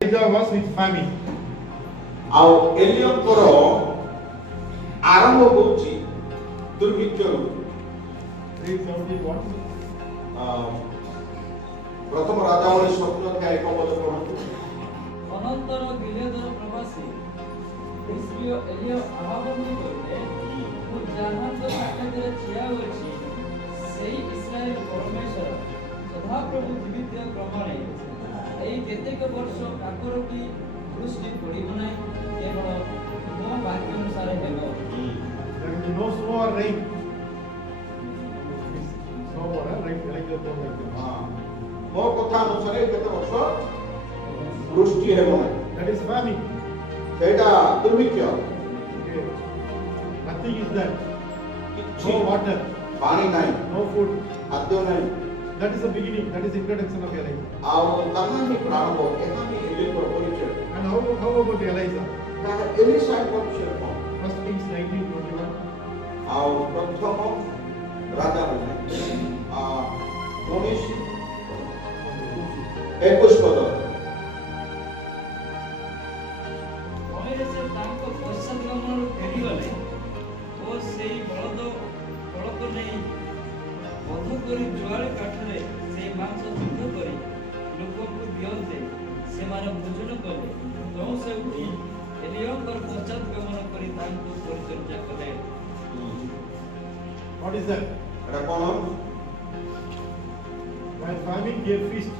Elijah was with famine. ଆଉ ଏଲିୟଙ୍କର ଆରମ୍ଭ ହେଉଛି ଦୁର୍ଭିକ୍ଷରୁ। 371. ପ୍ରଥମ ରାଜାବଳୀ 17:1 ପଢନ୍ତୁ। ଅନନ୍ତର ଗିଲେଦର ପ୍ରବାସୀ ଇସ୍ରାଏଲ ଏଲିୟ ଆହ୍ୱାନ କରିଲେ, ମୁଁ ଯାହାଙ୍କ ସାକ୍ଷାତରେ ଠିଆ ହୋଇଛି ସେହି ଇସ୍ରାଏଲ ପରମେଶ୍ୱର ସଦାପ୍ରଭୁ ଜୀବିତ ପ୍ରମାଣେ ଏହି କେତେକ ବର୍ଷ କାକରଟି ବୃଷ୍ଟି ପଡ଼ିବ ନାହିଁ, କେବଳ ମୋ ବାକ୍ୟ ଅନୁସାରେ ହେବ। There will be no snow or rain. Snow or rain, Elijah told like that. ମୋ କଥା ଅନୁସାରେ କେତେ ବର୍ଷ ବୃଷ୍ଟି ହେବ ନାହିଁ, That is famine. ସେଇଟା ଦୁର୍ଭିକ୍ଷ। Okay. Nothing is there. କିଛି No water, ପାଣି ନାହିଁ, no food. ଖାଦ୍ୟ ନାହିଁ। That is the beginning. That is the introduction of Elijah. ଆଉ ତାହା ହିଁ ପ୍ରାରମ୍ଭ, ଏହା ହିଁ ଏଲିୟଙ୍କର ପରିଚୟ। And how about Elijah? ତାହା ଏଲିଶାଙ୍କ ବିଷୟରେ କ'ଣ? 1 Kings 19:21. ଆଉ ପ୍ରଥମ ରାଜା 19:21 ପଦ। ପରେ ସେ ତାଙ୍କ ପଶ୍ଚାତଗମନରୁ ଫେରିଗଲେ ଓ ସେହି ବଳଦ ନେଇ ବଧ କରି ଜୁଆଳି କାଠରେ ସେହି ମାଂସ ଶୁଦ୍ଧ କରି ଲୋକଙ୍କୁ ଦିଅନ୍ତେ, ସେମାନେ ଭୋଜନ କଲେ। ତେଣୁ ସେ ଉଠି ଏଲିୟଙ୍କର ପଶ୍ଚାତଗମନ କରି ତାଙ୍କୁ ପରିଚର୍ଯା କଲେ। What is that? ଏଟା କ'ଣ? When famine gave feast.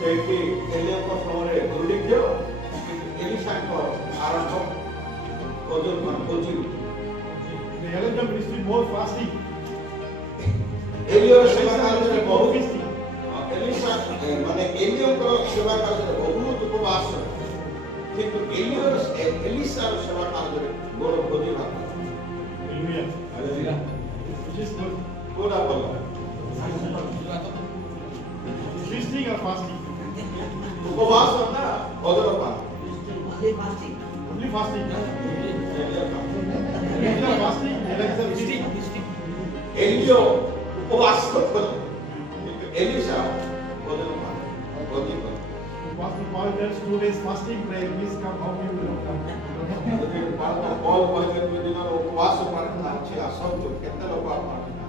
ସେଇଠି ଏଲିୟଙ୍କ ସମୟରେ ଦୁର୍ଭିକ୍ଷ, ଏଲିଶାଙ୍କ ଆରମ୍ଭ ଭୋଜି। The Elijah ministry more fasting. ଏଲିୟର ସେବା କାର୍ଯ୍ୟରେ ବହୁ feasting. ଏଲିଶା ମାନେ ଏଲିୟଙ୍କର ସେବା କାର୍ଯ୍ୟରେ ବହୁତ ଉପବାସ, କିନ୍ତୁ ଏଲିଶାର ସେବା କାର୍ଯ୍ୟରେ ବଡ଼ ଭୋଜି ଭାତ। Hallelujah. Which is good. କୋଉଟା ଭଲ? Feasting or fasting? ଉପବାସ ନା ଭୋଜନ ପାନ? Only fasting. Elijah fasting, Elijah feasting. ଏଲିୟ ଉପବାସ କଲେ, କିନ୍ତୁ ଏଲିଶା ଭୋଜନ ପାନ ଭୋଜି କଲେ। Pastor Paul tells 2 days fasting prayer. Please come. How many will not come? ଯଦି ପୌଲ କହିଲେ 2 ଦିନର ଉପବାସ ପ୍ରାର୍ଥନା ଅଛି, ଆସନ୍ତୁ। କେତେ ଲୋକ ପ୍ରାର୍ଥନା,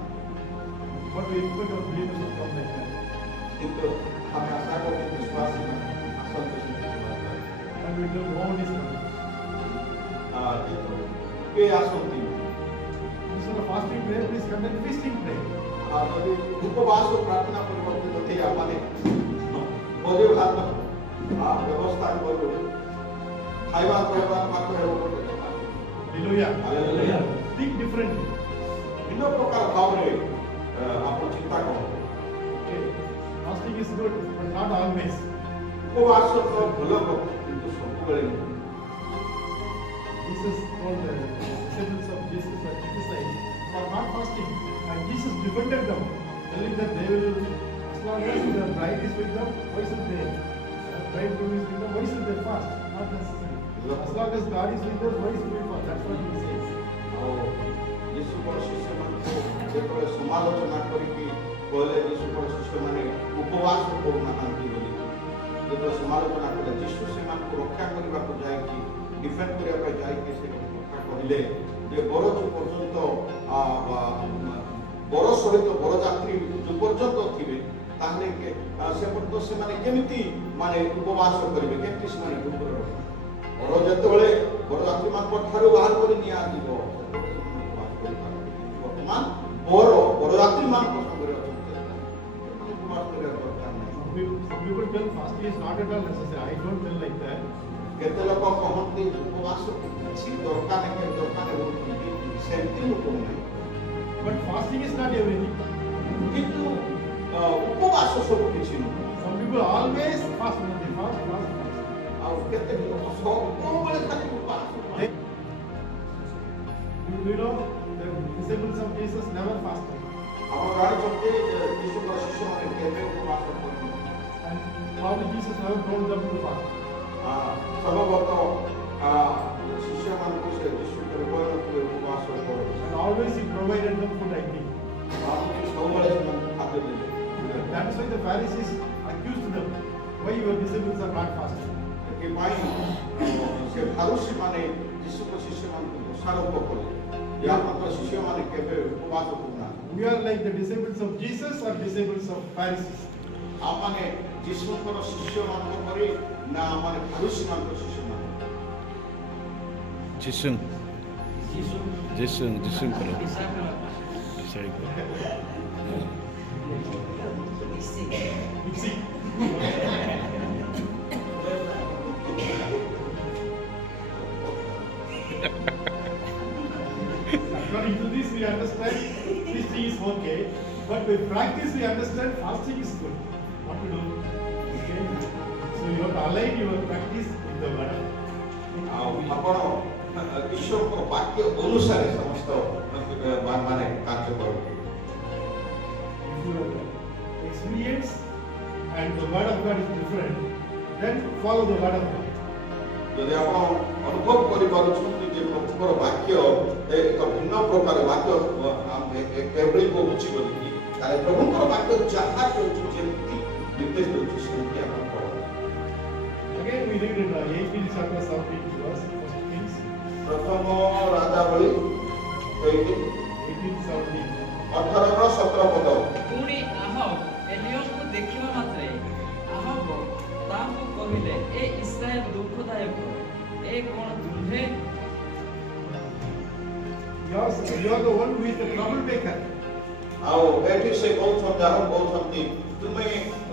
But we expect our believers to come like that. କିନ୍ତୁ ଆମେ ଆଶା କରୁ ବିଶ୍ୱାସୀ ଆସନ୍ତୁ। And we don't know what is coming. କିନ୍ତୁ କିଏ ଆସନ୍ତି? Instead of fasting prayer, please conduct feasting prayer. ଯଦି ଉପବାସ ପ୍ରାର୍ଥନା ପରିବର୍ତ୍ତେ ଯଦି ଆମେ ଭୋଜି ଭାତ ବ୍ୟବସ୍ଥା କରୁ, ଖାଇବା କହିବା ପାଖ ହେବ ଗୋଟେ କଥା। Hallelujah. Think differently. ଭିନ୍ନ ପ୍ରକାର ଭାବରେ ଆପଣ ଚିନ୍ତା କରନ୍ତୁ। Okay. Fasting is good, but not always. ଉପବାସ ତ ଭଲ କଥା, କିନ୍ତୁ ସବୁବେଳେ ନୁହେଁ। Jesus told the disciples of Jesus were criticized for not fasting, and Jesus defended them, telling that they will, as long as the bride is with them, why should they? Bridegroom is with them, why should they fast? Not necessary. As long as God is with us, why should we fast? That's what he says. ଆଉ ଯୀଶୁଙ୍କର ଶିଷ୍ୟମାନଙ୍କୁ ଯେତେବେଳେ ସମାଲୋଚନା କରିକି କହିଲେ ଯୀଶୁଙ୍କର ଶିଷ୍ୟମାନେ ଉପବାସ କରୁନାହାନ୍ତି ବୋଲି, ଯେତେବେଳେ ସମାଲୋଚନା କଲେ, ଯୀଶୁ ସେମାନଙ୍କୁ ରକ୍ଷା କରିବାକୁ ଯାଇକି, ଡିଫେଣ୍ଡ କରିବା ପାଇଁ ଯାଇକି ସେ କଥା କହିଲେ ଯେ ବର ଯେ ପର୍ଯ୍ୟନ୍ତ ବର ସହିତ ବରଯାତ୍ରୀ ଯେ ପର୍ଯ୍ୟନ୍ତ ଥିବେ, ତାହେଲେ ସେ ପର୍ଯ୍ୟନ୍ତ ସେମାନେ କେମିତି ମାନେ ଉପବାସ କରିବେ, କେମିତି ସେମାନେ ଭୋକରେ ରହିବେ? ବର ଯେତେବେଳେ ବରଯାତ୍ରୀମାନଙ୍କ ଠାରୁ ବାହାର କରି ନିଆଯିବ, ବର୍ତ୍ତମାନ ବରଯାତ୍ରୀମାନଙ୍କ ସାଙ୍ଗରେ ଅଛନ୍ତି, ଉପବାସ କରିବା ଦରକାର ନାହିଁ। Some people tell fasting is not at all necessary. I don't tell like that. କେତେ ଲୋକ କହନ୍ତି ଉପବାସ କିଛି ଦରକାର ନାହିଁ, ଦରକାର ହେଉଛନ୍ତି, ସେମିତି ଲୋକ ନାହିଁ। But fasting is not everything. କିନ୍ତୁ ଉପବାସ ସବୁ କିଛି ନୁହେଁ। Some people always fast. They fast. ଆଉ କେତେ ଲୋକ ସବୁବେଳେ ଖାଲି ଉପବାସ। You know, the disciples of Jesus never fasted. ଆମ ଜାଣିଛନ୍ତି ଯୀଶୁଙ୍କର ଶିଷ୍ୟମାନେ କେବେ ଉପବାସ କରନ୍ତି, And probably Jesus never told them to fast. ସମ୍ଭବତଃ ଶିଷ୍ୟମାନଙ୍କୁ ସେ ଯୀଶୁ କେବେ କହିନଥିଲେ ଉପବାସ କର। And always he provided them food, I think. ସବୁବେଳେ the Pharisees accused them, why your disciples are not fasting? ସେଥିପାଇଁ ସେ ଫାରୁସୀ ମାନେ ଯୀଶୁଙ୍କ ଶିଷ୍ୟମାନଙ୍କୁ ଦୋଷାରୋପ କଲେ ଯେ ଆପଣଙ୍କ ଶିଷ୍ୟମାନେ କେବେ ଉପବାସ କରୁନାହାନ୍ତି। We are like the disciples of Jesus or disciples of Pharisees? ଆମମାନେ ଯୀଶୁଙ୍କର ଶିଷ୍ୟମାନଙ୍କ ପରି ନା ଆମମାନେ ଫାରୁସୀମାନଙ୍କ ଶିଷ୍ୟମାନେ? 지승 그럼 디사이플 See, according to this we understand feasting is okay, but with practice we understand fasting is good. What to do? Okay, so you have to align your practice with the word. ଆଉ ଆପଣ ଈଶ୍ୱରଙ୍କ ବାକ୍ୟ ଅନୁସାରେ ସମସ୍ତ ମାନେ କାର୍ଯ୍ୟ କରନ୍ତି। If your experience and the word of God is different, then follow the word of God. ଯଦି ଆପଣ ଅନୁଭବ କରିପାରୁଛନ୍ତି ଯେ ପ୍ରଭୁଙ୍କର ବାକ୍ୟ ଏକ ଭିନ୍ନ ପ୍ରକାର ବାକ୍ୟ ଏଭଳି କହୁଛି ବୋଲିକି ତାହେଲେ ପ୍ରଭୁଙ୍କର ବାକ୍ୟ ଯାହା କହୁଛି ଯେମିତି ନିର୍ଦ୍ଦେଶ ଦେଉଛି ସେମିତି ଆପଣ କରନ୍ତି। Again we read in 18 chapter 17 verse, 1 Kings ପ୍ରଥମ ରାଜାବଳୀ 18 18:17. 18ର 17 ପଦ। ପୁଣି ଆହବ ଏଲିୟଙ୍କୁ ଦେଖିବା ମାତ୍ରେ ଆହବ ତାଙ୍କୁ କହିଲେ, ଏ ଇସ୍ରାଏଲ ଦୁଃଖଦାୟକ, ଏ କଣ ତୁମ୍ଭେ? You are the one who is the troublemaker. ଆଉ ଏଠି ସେ କହୁଛନ୍ତି ଆହବ କହୁଛନ୍ତି ତୁମେ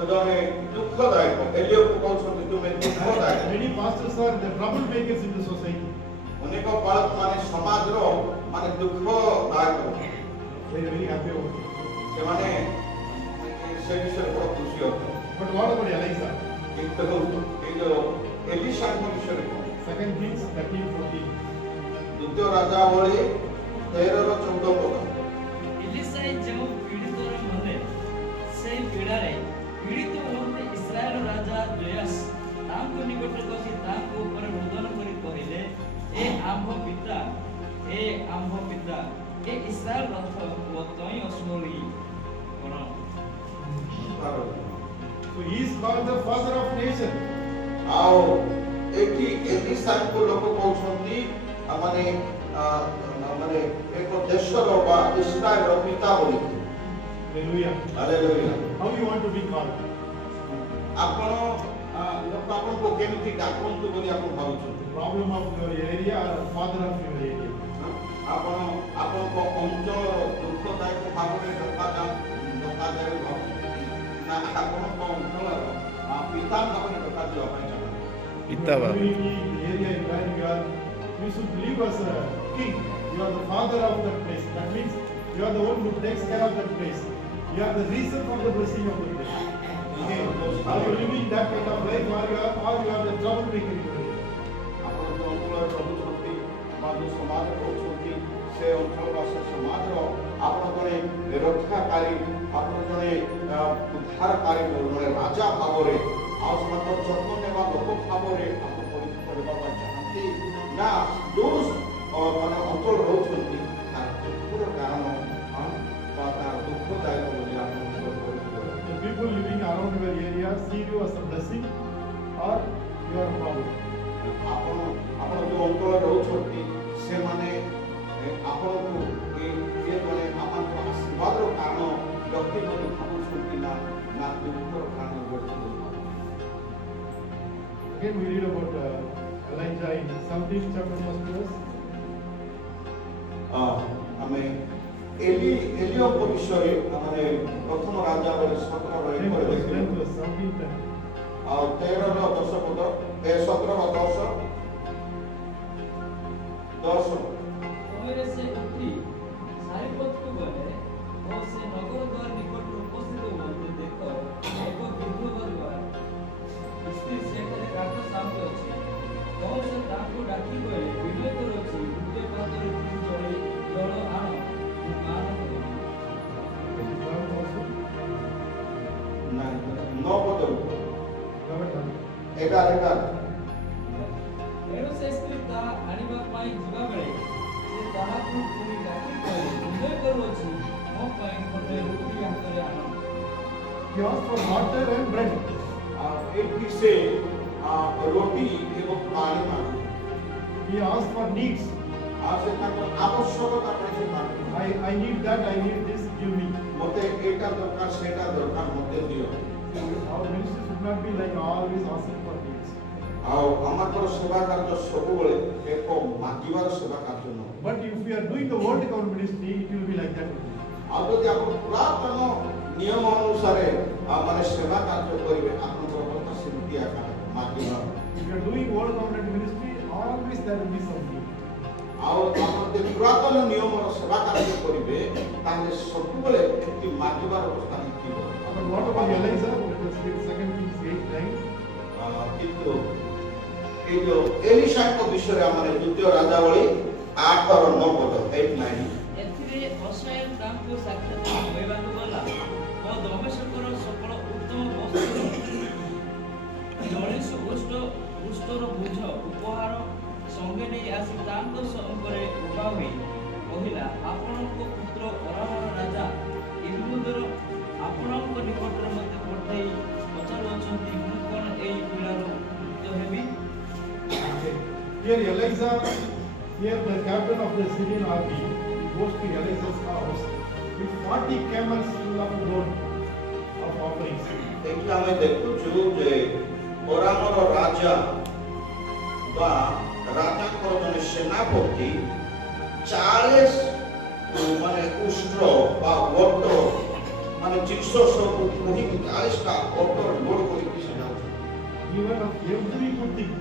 ଜଣେ ଦୁଃଖଦାୟକ। ଏଲିୟକୁ କହୁଛନ୍ତି ତୁମେ ଦୁଃଖଦାୟକ। Many pastors are the troublemakers in the society. ଅନେକ ପାଳକ ମାନେ ସମାଜର ମାନେ ଦୁଃଖଦାୟକ। They are very happy about it. ସେମାନେ ସେ ବିଷୟରେ ବଡ଼ ଖୁସି ଅଛନ୍ତି। But what about Elijah? କିନ୍ତୁ ଏଇ ଯୋଉ ଏଲିଶାଙ୍କ ବିଷୟରେ କଣ? 2 Kings 13:14. ଦ୍ୱିତୀୟ ରାଜାବଳୀ 13ର 14 ପଦ। ଏଲିଶାଇ ଯେଉଁ ପୀଡ଼ିତର ମନେ ସେହି ପୀଡ଼ାରେ ପୀଡ଼ିତ ହୁଅନ୍ତି ଇସ୍ରାଏଲ ରାଜା ଜୋୟାସ ତାଙ୍କ ନିକଟରେ ବସି ତାଙ୍କ ଉପରେ ରୋଦନ କରି କହିଲେ, ଏ ଆମ୍ଭ ପିତା, ଏ ଆମ୍ଭ ପିତା, ଏ ଇସ୍ରାଏଲ ରଥ ଓ ତଇଁ ଅଶ୍ଵରୀ କଣ? So he is called the father of nation. ଆଉ ଏଠି ଏଲିଶାଙ୍କୁ ଲୋକ କହୁଛନ୍ତି ମାନେ ମାନେ ଏକ ଦେଶର ବା ଇସ୍ରାଏଲର ପିତା ବୋଲି। Hallelujah. Hallelujah. How you want to be called? ଆପଣ ଲୋକ ଆପଣଙ୍କୁ କେମିତି ଡାକନ୍ତୁ ବୋଲି ଆପଣ ଭାବୁଛନ୍ତି? Problem of your area or father of your area? ଆପଣ ଆପଣଙ୍କ ଅଞ୍ଚଳର ଦୁଃଖଦାୟକ ଭାବରେ ଡକାଯାଏ ଭାବୁଛନ୍ତି ନା ଆପଣଙ୍କ ଅଞ୍ଚଳର ପିତା ଭାବରେ ଡକାଯିବା ପାଇଁ ଚାହୁଁଛନ୍ତି? 이따가 Community, the area in where you are, you should live as a king. You are the father of that place. That means you are the one who takes care of that place. You are the reason for the blessing of the place. Okay. Are you living that kind of life, or you are the troublemaker in the area? ଆପଣ ଯେଉଁ ଅଞ୍ଚଳରେ ରହୁଛନ୍ତି ବା ଯେଉଁ ସମାଜରେ ରହୁଛନ୍ତି ସେ ଅଞ୍ଚଳ ବା ସେ ସମାଜର ଆପଣ ଜଣେ ରକ୍ଷାକାରୀ, ଆପଣ ଜଣେ ଉଦ୍ଧାରକାରୀ, ଜଣେ ରାଜା ଭାବରେ ଆଉ ସେମାନଙ୍କର ଯତ୍ନ ନେବା ଲୋକ ଭାବରେ ଆପଣ ପରିଚିତ ହେବା ପାଇଁ ଚାହାନ୍ତି ନା ଯେଉଁ ମାନେ ଅଞ୍ଚଳ ରହୁଛନ୍ତି ତାର ଦୁଃଖର କାରଣ ବା ତାର ଦୁଃଖଦାୟକ ବୋଲି ଆପଣ ପରିଚିତ ହେବେ? The people living around your area see you as a blessing or you are a problem. ଆପଣ ଯେଉଁ ଅଞ୍ଚଳରେ ରହୁଛନ୍ତି ସେମାନେ ଆପଣଙ୍କୁ ଜଣେ ଆପଣଙ୍କ ଆଶୀର୍ବାଦର କାରଣ ବ୍ୟକ୍ତି ବୋଲି ଭାବୁଛନ୍ତି ନା ନା ଦୁଃଖର କାରଣ ବ୍ୟକ୍ତି ବୋଲି ଭାବୁଛନ୍ତି? Again we read about Elijah in 17 chapter 1 verse. ଆମେ ଏଲିୟଙ୍କ ବିଷୟରେ ଆମେ ପ୍ରଥମ ରାଜାବଳୀ 17ର 1 ଦେଖିଲୁ। 17:10. ଆଉ 13ର 10 ପଦ 17ର 10 ସମୟରେ ସେ ଉଠି ସାରିପଥକୁ ଗଲେ ଓ ସେ ନଗର ଦ୍ୱାର ନିକଟରେ ଉପସ୍ଥିତ ହୁଅନ୍ତି। ଦେଖ, ଏକ ବିଧବା ସ୍ତ୍ରୀ ସେଠାରେ କାଠ ସାମଗ୍ରୀ ଅଛି। ଏବଂ ସେ ତାଙ୍କୁ ଡାକି କହିଲେ, ବିନୟ କରୁଅଛି, ଗୋଟିଏ ପାତ୍ରରେ ଜଳ ଆଣ, ମୁଁ ପାନ କରିବି। ନଅ ପଦରୁ 11 ଏଣୁ ସେ ସ୍ତ୍ରୀ ତାହା ଆଣିବା ପାଇଁ ଯିବାବେଳେ ସେ ତାହାକୁ ପୁଣି ଡାକି କହିଲେ, ବିନୟ କରୁଅଛି, ମୋ ପାଇଁ ଖଣ୍ଡେ ରୁଟି ହାତରେ ଆଣ। He asked for water and bread. ଏଠି ସେ ରୋଟି ଏବଂ ପାଣି ମାଗୁଛି। He asked for needs. ଆଉ ସେ ତାଙ୍କର ଆବଶ୍ୟକତା ପାଇଁ ସେ ମାଗୁଛି। I need that, I need this, give me. ମୋତେ ଏଇଟା ଦରକାର ସେଇଟା ଦରକାର ମୋତେ ଦିଅ। Our ministry should not be like always asking for needs. ଆଉ ଆମର ସେବା କାର୍ଯ୍ୟ ସବୁବେଳେ ଏକ ମାଗିବାର ସେବା କାର୍ଯ୍ୟ ନୁହେଁ। But if we are doing the world of our ministry, it will be like that. ଆଉ ଯଦି ଆପଣ ପୁରାତନ ନିୟମ ଅନୁସାରେ ମାନେ ସେବା କାର୍ଯ୍ୟ କରିବେ ଆପଣଙ୍କର କଥା ସେମିତି ଆକା ମାଗିବା। If you are doing world government ministry, always there will be some need. ଆଉ ଆପଣ ଯଦି ପୁରାତନ ନିୟମର ସେବା କାର୍ଯ୍ୟ କରିବେ ତାହେଲେ ସବୁବେଳେ ଏମିତି ମାଗିବାର ଅବସ୍ଥା ଥିବ। But what about Elijah? Let us read 2 Kings 8:9. କିନ୍ତୁ ଏଇ ଯୋଉ ଏଲିଶାଙ୍କ ବିଷୟରେ ଆମର ଦ୍ୱିତୀୟ ରାଜାବଳୀ 8:9 ପଦ 8-9। ଏଥିରେ ଅସାଏଲ ତାଙ୍କୁ ସାକ୍ଷାତ କହିବାକୁ ଗଲା ଓ ଦମେଶକର ସକଳ ଉତ୍ତମ ବସ୍ତୁ 40 ଉଷ୍ଠର ବୁଝ ଉପହାର ସଙ୍ଗେ ନେଇ ଆସି ତାଙ୍କ ସମ୍ମୁଖରେ ଉଭା ହୋଇ କହିଲା, ଆପଣଙ୍କ ପୁତ୍ର ଅରାମର ରାଜା ଇହୁଦର ଆପଣଙ୍କ ନିକଟରେ ମୋତେ ପଠାଇ ପଚାରୁଅଛନ୍ତି, ମୁଁ କ'ଣ ଏଇ ପିଲାର ମୃତ୍ୟୁ ହେବି? Here Elijah, here the captain of the Syrian army, he goes to Elijah's house with 40 camels full of gold of offerings. ଏଠି ଆମେ ଦେଖୁଛୁ ଯେ ଅରାମର ରାଜା ବା ରାଜାଙ୍କର ଜଣେ ସେନାପତି 40 ମାନେ ଉଷ୍ଟ୍ର ବା ଓଟ ମାନେ ଜିନିଷ ସବୁ ବୋହିକି 40ଟା ଓଟ ଲୋଡ୍ କରିକି ସେ ଯାଉଛନ୍ତି। Even of every good thing,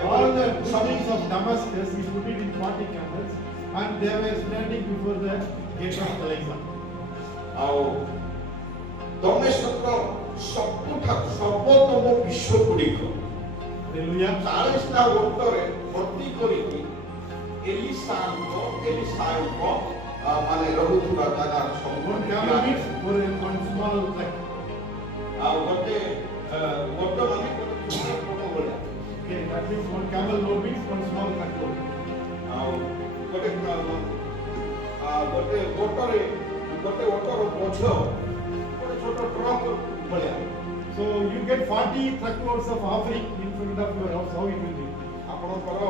all the things of Damascus, he put it in 40 camels, and they were standing before the gate of Elijah. ଆଉ ଦମେଶକର ସବୁଠାରୁ ସର୍ବୋତ୍ତମ ବିଶ୍ୱଗୁଡ଼ିକ Hallelujah. 40ଟା ଓଟରେ ଭର୍ତ୍ତି କରିକି ଏଲିଶାଙ୍କ ମାନେ ରହୁଥିବା ଜାଗାର One camel means one small track. ଆଉ ଗୋଟେ ଓଟ ମାନେ ଗୋଟେ ଛୋଟ ଓଟ ଭଳିଆ। Okay, that means one camel load means one small track load. ଆଉ ଗୋଟେ ଓଟରେ ଗୋଟେ ଓଟର ବୋଝ ଗୋଟେ ଛୋଟ ଟ୍ରକ୍ ଭଳିଆ। So you get 40 truckloads of offering in front of your house. How it will be? ଆପଣଙ୍କର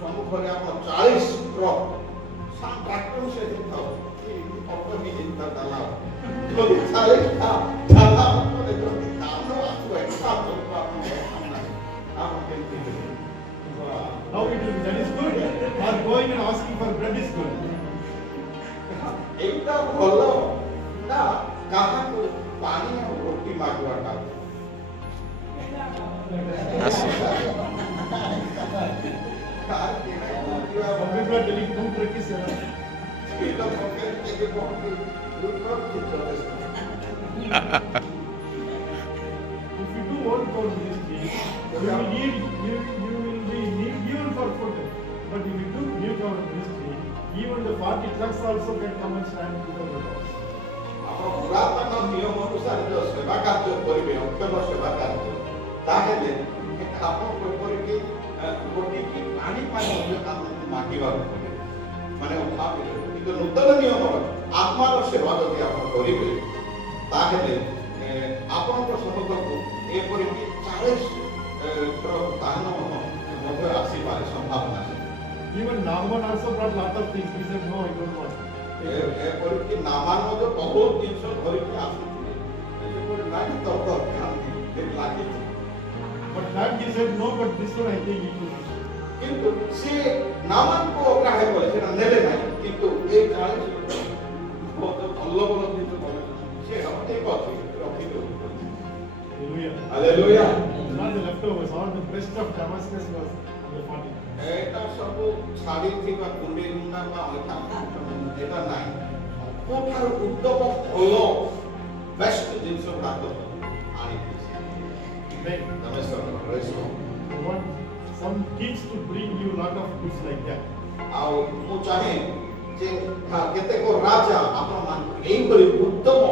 ସମ୍ମୁଖରେ ଆପଣ 40 ଟ୍ରକ୍ ଟ୍ରାକ୍ଟର ସେ ଦେଇଥାଉ ଅଟୋ ବି ଦେଇଥା ତାଲା ଯଦି 40ଟା ତାଲା ଅଟୋରେ ଯଦି କାମ ଆସିବ ଏକ୍ସଟ୍ରା କରିବ ଆପଣ କେମିତି ଦେବେ? How it will be? That is good. Or going and asking for bread is good. ଏଇଟା ଭଲ ନା କାହାକୁ ପାଣି ଆଉ ରୋଟି ମାଗିବାଟା? Some people are telling 2 truck is enough. If you do work for ministry, you will need given for food. But if you do give for ministry, even the 40 trucks also can come and stand before the house. ଆପଣ ପୁରାତନ ନିୟମ ଅନୁସାରେ ଯେଉଁ ସେବା କାର୍ଯ୍ୟ କରିବେ ଅକ୍ଷର ସେବା କାର୍ଯ୍ୟ ତାହେଲେ ଆପଣ ଯେପରିକି ଗୋଟିକି ପାଣି ପାଇଁ ମଧ୍ୟ ଆପଣଙ୍କୁ ମାଗିବାକୁ ପଡ଼ିବ ମାନେ ଅଭାବ କିନ୍ତୁ ନୂତନ ନିୟମର ଆତ୍ମାର ସେବା ଯଦି ଆପଣ କରିବେ ତାହେଲେ ଆପଣଙ୍କ ସମ୍ମୁଖକୁ ଏପରିକି 40 ଧାନ ମଧ୍ୟ ଆସିପାରେ ସମ୍ଭାବନା। Even Naaman also brought lot of things. He said, no, I don't want. ଏପରିକି ନାମାନ ମଧ୍ୟ ବହୁତ ଜିନିଷ ଧରିକି ଆସୁଥିଲେ ଲାଗି ଦରକାର ଲାଗିଛି। But that he said, no, but this one I think it will. କିନ୍ତୁ ସେ ନାମାନଙ୍କୁ ଅଗ୍ରାହ୍ୟ କଲେ ସେଟା ନେଲେ ନାହିଁ କିନ୍ତୁ ଏ 40 ବହୁତ ଭଲ ଭଲ ଜିନିଷ କଲେ ସେ ଠିକ ଅଛି ରଖିଦେବୁ। Hallelujah. Hallelujah. Not the leftovers, all the best of Damascus was on the 40. ଏଇଟା ସବୁ ଛାଡ଼ିଥିବା କୁଣ୍ଡେଇ ଗୁଣ୍ଡା ବା ଅଇଠା ଏଇଟା ନାହିଁ ସବୁଠାରୁ ଉତ୍ତମ ଭଲ ବେଷ୍ଟ ଜିନିଷ ଗୁଡ଼ାକ ଆଣିଛି। Amen. ନମସ୍କାର। You want some kids to bring you lot of goods like that. ଆଉ ମୁଁ ଚାହେଁ ଯେ କେତେକ ରାଜା ଆପଣମାନଙ୍କୁ ଏଇଭଳି ଉତ୍ତମ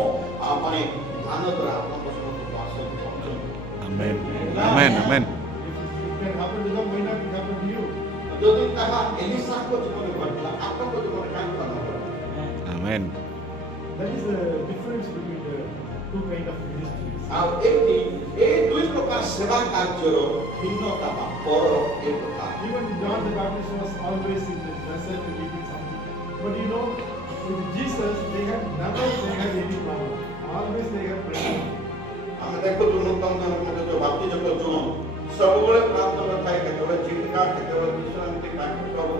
ମାନେ ଧାନ ଦ୍ୱାରା ଆପଣଙ୍କ ସମସ୍ତଙ୍କୁ ଆଶୀର୍ବାଦ କରୁଛନ୍ତି। Amen. Amen. Amen. If it can happen to them, why not it happen to you? ଯଦି ତାହା ଏଲିଶାଙ୍କ ଜୀବନରେ ଘଟିଲା ଆପଣଙ୍କ ଜୀବନରେ କାହିଁକି ନ ଘଟିଲା? Amen. That is the difference between the two kind of ministries. ଆଉ ଏଠି ଏ ଦୁଇ ପ୍ରକାର ସେବା କାର୍ଯ୍ୟର ଭିନ୍ନତା ବା ଫରକ ଏ କଥା Even John the Baptist was always in the desert eating something. But you know, with Jesus, they had any problem. Always they had prayer. ଆମେ ଦେଖୁଛୁ ନୂତନ ନିୟମରେ ଯୋଉ ବାପ୍ତିଜକ ଜଣ ସବୁବେଳେ ପ୍ରାର୍ଥନା ଥାଏ କେତେବେଳେ ଚିନ୍ତା କେତେବେଳେ ବିଶ୍ରାନ୍ତି ତାଙ୍କୁ ସବୁ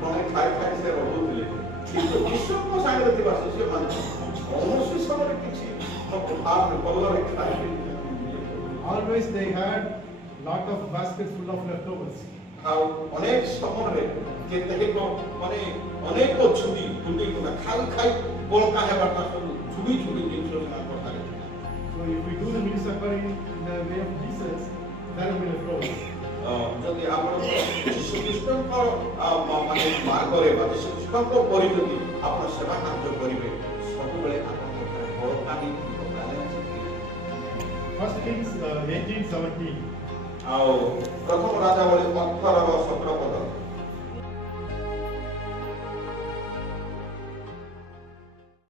ପୁଣି ଖାଇ ସେ ରହୁଥିଲେ କିନ୍ତୁ ଯୀଶୁଙ୍କ ସାଙ୍ଗରେ ଥିବା ଶିଷ୍ୟମାନେ କୌଣସି ସମୟରେ କିଛି ଭାବ କଲରେ ଖାଇବେ Always they had lot of baskets full of leftovers. ଆଉ ଅନେକ ସମୟରେ କେତେକ ମାନେ ଅନେକ ଛୁଟି ଛୁଟି ଖାଇ ବଳକା ହେବାଟା ସବୁ ଛୁଟି ଛୁଟି ଜିନିଷ ସେମାନଙ୍କ ଠାରେ So if we do the ministry according in the way of Jesus, that will be leftovers. ଯଦି ଆପଣ ଯୀଶୁ ଖ୍ରୀଷ୍ଟଙ୍କ ମାନେ ମାର୍ଗରେ ବା ଯୀଶୁ ଖ୍ରୀଷ୍ଟଙ୍କ ପରି ଯଦି ଆପଣ ସେବା କାର୍ଯ୍ୟ କରିବେ ସବୁବେଳେ ଆପଣଙ୍କ ପାଖରେ ବଳକା ହିଁ ବାଲାନ୍ସ ଥିବ। First Kings 18:17. ଆଉ ପ୍ରଥମ ରାଜାବଳୀ 18ର 17 ପଦ